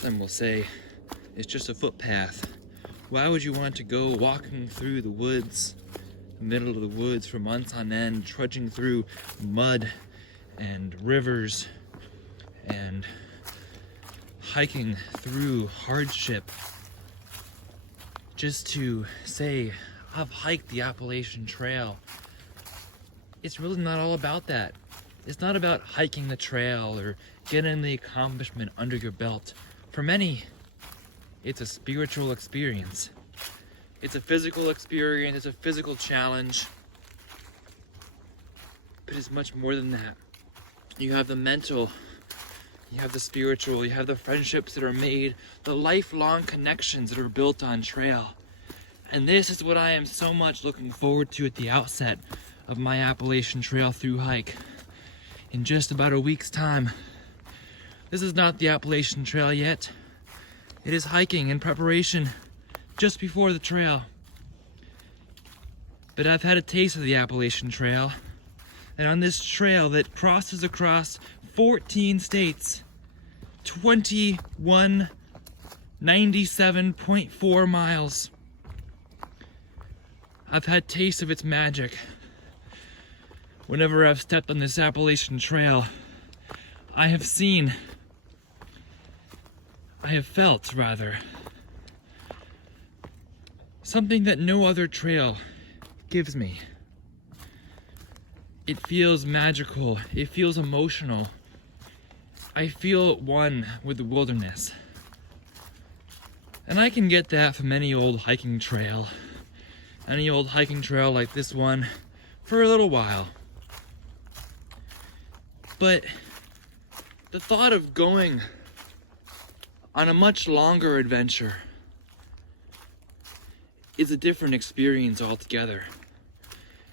Some will say it's just a footpath. Why would you want to go walking through the woods, the middle of the woods for months on end, trudging through mud and rivers and hiking through hardship just to say, I've hiked the Appalachian Trail? It's really not all about that. It's not about hiking the trail or getting the accomplishment under your belt. For many, it's a spiritual experience. It's a physical experience, it's a physical challenge. But it's much more than that. You have the mental, you have the spiritual, you have the friendships that are made, the lifelong connections that are built on trail. And this is what I am so much looking forward to at the outset of my Appalachian Trail through hike. In just about a week's time. This is not the Appalachian Trail yet. It is hiking in preparation just before the trail. But I've had a taste of the Appalachian Trail. And on this trail that crosses across 14 states, 2197.4 miles, I've had taste of its magic. Whenever I've stepped on this Appalachian Trail, I have felt something that no other trail gives me. It feels magical, it feels emotional. I feel one with the wilderness. And I can get that from any old hiking trail like this one, for a little while. But the thought of going on a much longer adventure is a different experience altogether.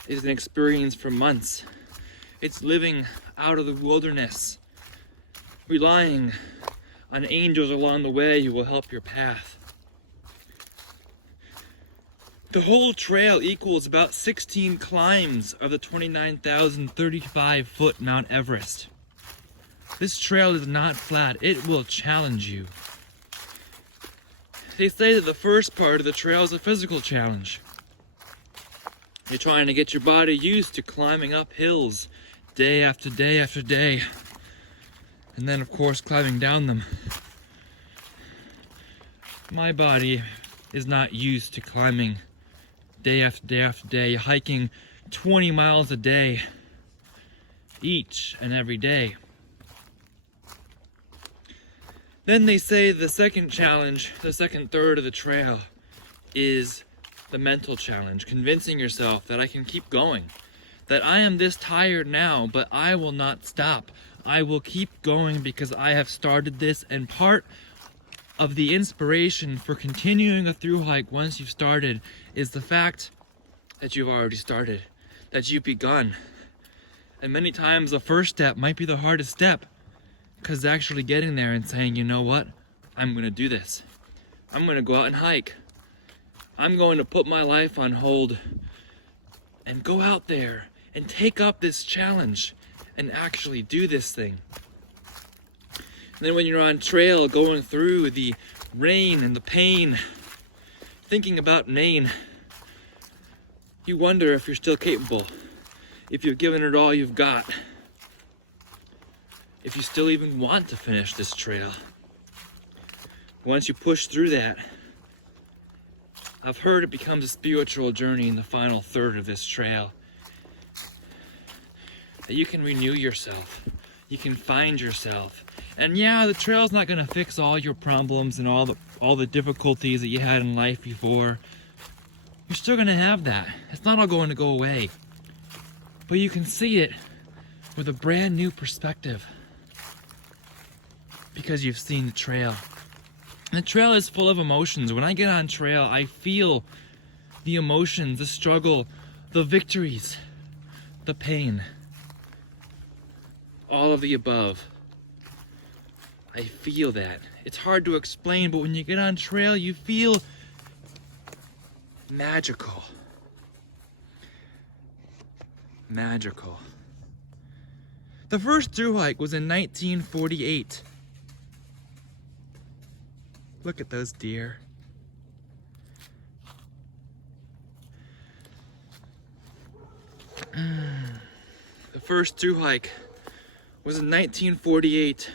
It's an experience for months. It's living out of the wilderness, relying on angels along the way who will help your path. The whole trail equals about 16 climbs of the 29,035 foot Mount Everest. This trail is not flat, it will challenge you. They say that the first part of the trail is a physical challenge. You're trying to get your body used to climbing up hills day after day after day. And then of course climbing down them. My body is not used to climbing day after day after day, hiking 20 miles a day, each and every day. Then they say the second challenge, the second third of the trail, is the mental challenge, convincing yourself that I can keep going, that I am this tired now, but I will not stop. I will keep going because I have started this, and part of the inspiration for continuing a through hike once you've started is the fact that you've already started, that you've begun. And many times the first step might be the hardest step, because actually getting there and saying, you know what, I'm going to do this. I'm going to go out and hike. I'm going to put my life on hold and go out there and take up this challenge and actually do this thing. And then when you're on trail going through the rain and the pain, thinking about Maine, you wonder if you're still capable, if you've given it all you've got, if you still even want to finish this trail. Once you push through that, I've heard it becomes a spiritual journey in the final third of this trail. That you can renew yourself, you can find yourself. And yeah, the trail's not gonna fix all your problems and all the difficulties that you had in life before. You're still gonna have that. It's not all going to go away. But you can see it with a brand new perspective because you've seen the trail. And the trail is full of emotions. When I get on trail, I feel the emotions, the struggle, the victories, the pain, all of the above. I feel that. It's hard to explain, but when you get on trail, you feel magical. Magical. The first through hike was in 1948. Look at those deer. The first through hike was in 1948.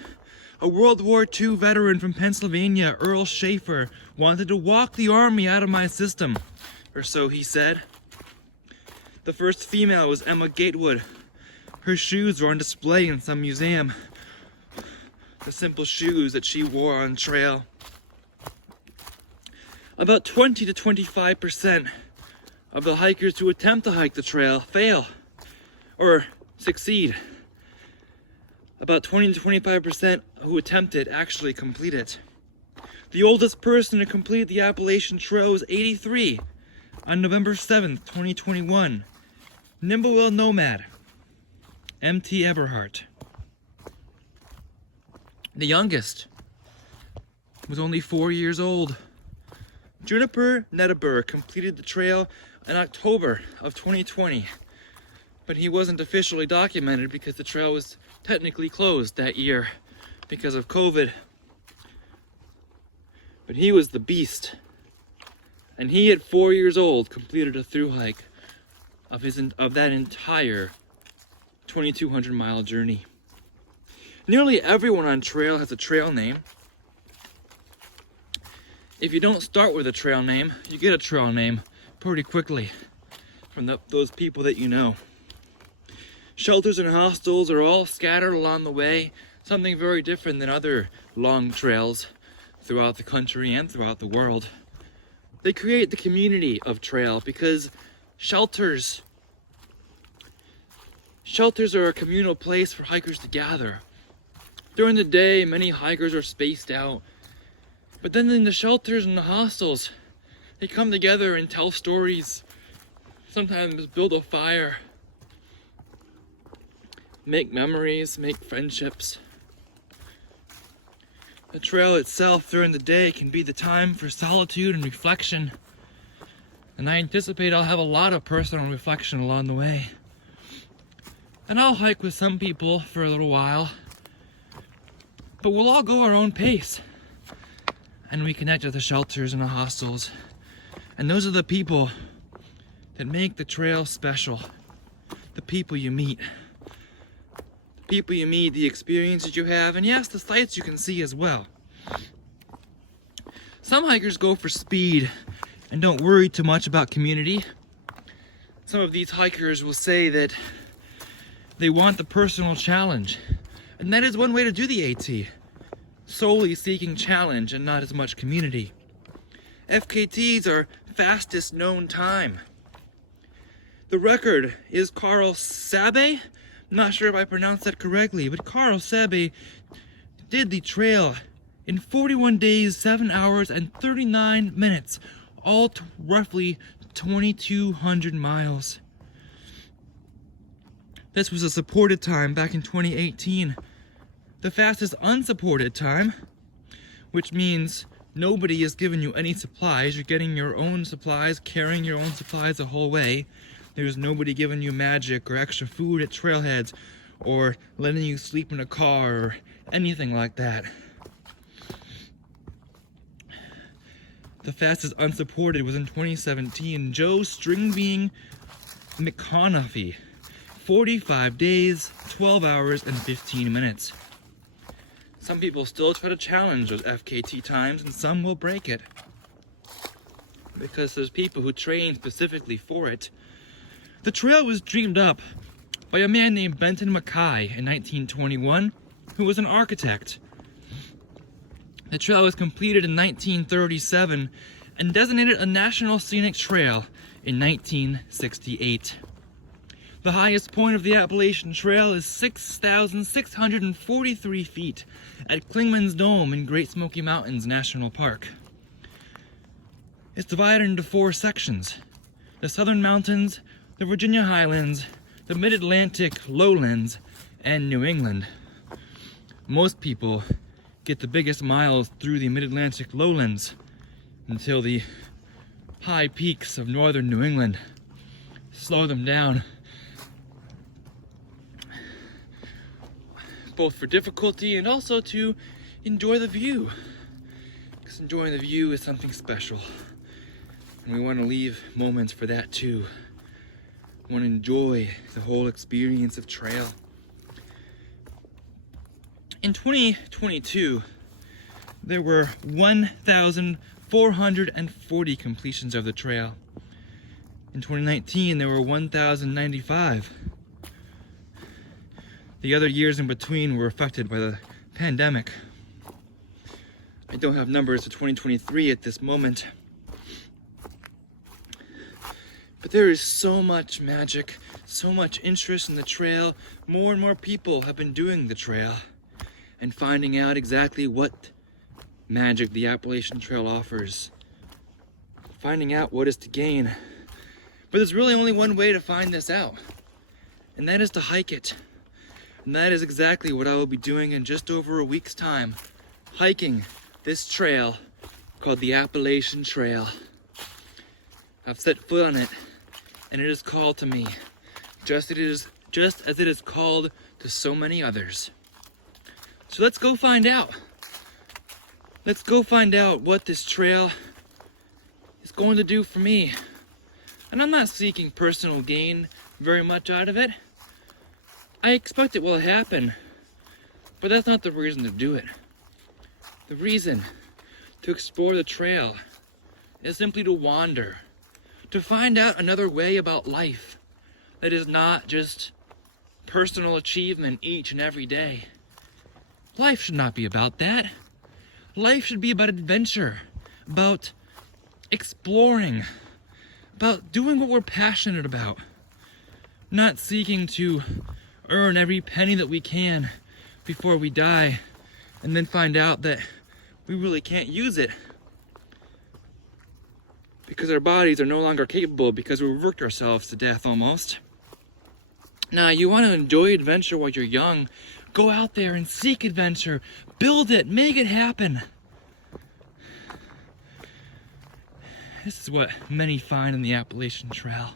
A World War II veteran from Pennsylvania, Earl Schaefer, wanted to walk the army out of my system, or so he said. The first female was Emma Gatewood. Her shoes were on display in some museum. The simple shoes that she wore on trail. About 20 to 25% of the hikers who attempt to hike the trail fail or succeed. About 20 to 25% who attempt it actually complete it. The oldest person to complete the Appalachian Trail was 83 on November 7th, 2021. Nimblewell Nomad, M.T. Eberhart. The youngest was only 4 years old. Juniper Nedeber completed the trail in October of 2020, but he wasn't officially documented because the trail was technically closed that year because of COVID. But he was the beast, and he at 4 years old completed a through hike of that entire 2,200 mile journey. Nearly everyone on trail has a trail name. If you don't start with a trail name, you get a trail name pretty quickly from those people that you know. Shelters and hostels are all scattered along the way, something very different than other long trails throughout the country and throughout the world. They create the community of trail because shelters are a communal place for hikers to gather. During the day, many hikers are spaced out, but then in the shelters and the hostels, they come together and tell stories, sometimes build a fire, make memories, make friendships. The trail itself during the day can be the time for solitude and reflection, and I anticipate I'll have a lot of personal reflection along the way. And I'll hike with some people for a little while, but we'll all go our own pace, and we connect at the shelters and the hostels, and those are the people that make the trail special. The people you meet. People you meet, the experiences you have, and yes, the sights you can see as well. Some hikers go for speed and don't worry too much about community. Some of these hikers will say that they want the personal challenge, and that is one way to do the AT. Solely seeking challenge and not as much community. FKTs are fastest known time. The record is Carl Sabe. Not sure if I pronounced that correctly, but Carl Sabe did the trail in 41 days, 7 hours, and 39 minutes, all roughly 2,200 miles. This was a supported time back in 2018. The fastest unsupported time, which means nobody is giving you any supplies. You're getting your own supplies, carrying your own supplies the whole way. There's nobody giving you magic or extra food at trailheads or letting you sleep in a car or anything like that. The fastest unsupported was in 2017. Joe Stringbean McConaughey, 45 days, 12 hours, and 15 minutes. Some people still try to challenge those FKT times, and some will break it. Because there's people who train specifically for it. The trail was dreamed up by a man named Benton Mackay in 1921, who was an architect. The trail was completed in 1937 and designated a National Scenic Trail in 1968. The highest point of the Appalachian Trail is 6,643 feet at Clingman's Dome in Great Smoky Mountains National Park. It's divided into 4 sections: the Southern Mountains, the Virginia Highlands, the Mid-Atlantic Lowlands, and New England. Most people get the biggest miles through the Mid-Atlantic Lowlands until the high peaks of northern New England slow them down, both for difficulty and also to enjoy the view. Because enjoying the view is something special. And we want to leave moments for that too. We want to enjoy the whole experience of trail. In 2022, there were 1,440 completions of the trail. In 2019, there were 1,095. The other years in between were affected by the pandemic. I don't have numbers for 2023 at this moment. But there is so much magic, so much interest in the trail. More and more people have been doing the trail and finding out exactly what magic the Appalachian Trail offers. Finding out what is to gain. But there's really only one way to find this out, and that is to hike it. And that is exactly what I will be doing in just over a week's time. Hiking this trail called the Appalachian Trail. I've set foot on it, and it is called to me, just as it is called to so many others. So let's go find out. Let's go find out what this trail is going to do for me. And I'm not seeking personal gain very much out of it. I expect it will happen, but that's not the reason to do it. The reason to explore the trail is simply to wander, to find out another way about life that is not just personal achievement each and every day. Life should not be about that. Life should be about adventure, about exploring, about doing what we're passionate about, not seeking to earn every penny that we can before we die and then find out that we really can't use it because our bodies are no longer capable because we've worked ourselves to death almost. Now, you want to enjoy adventure while you're young. Go out there and seek adventure. Build it. Make it happen. This is what many find in the Appalachian Trail.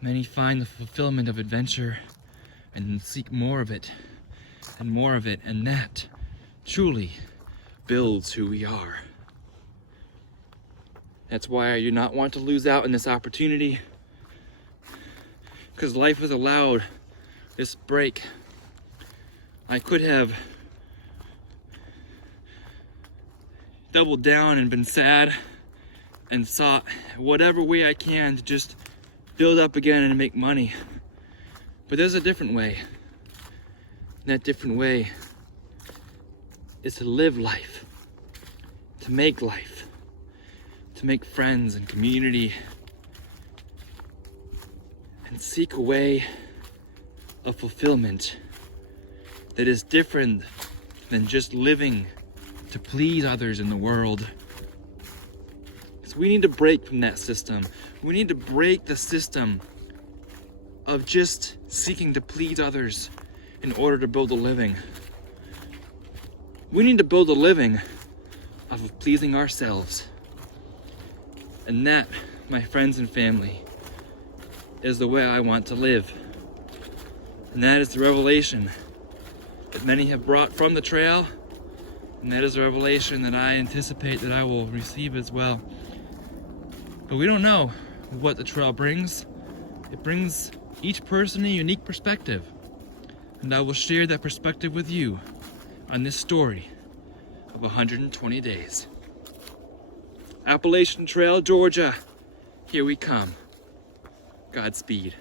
Many find the fulfillment of adventure and seek more of it and more of it, and that truly builds who we are. That's why I do not want to lose out on this opportunity, because life has allowed this break. I could have doubled down and been sad and sought whatever way I can to just build up again and make money. But there's a different way. And that different way is to live life, to make life, to make friends and community, and seek a way of fulfillment that is different than just living to please others in the world. So we need to break from that system. We need to break the system of just seeking to please others in order to build a living. We need to build a living of pleasing ourselves. And that, my friends and family, is the way I want to live. And that is the revelation that many have brought from the trail, and that is a revelation that I anticipate that I will receive as well. But we don't know what the trail brings. It brings each person a unique perspective, and I will share that perspective with you on this story of 120 days. Appalachian Trail, Georgia, here we come. Godspeed.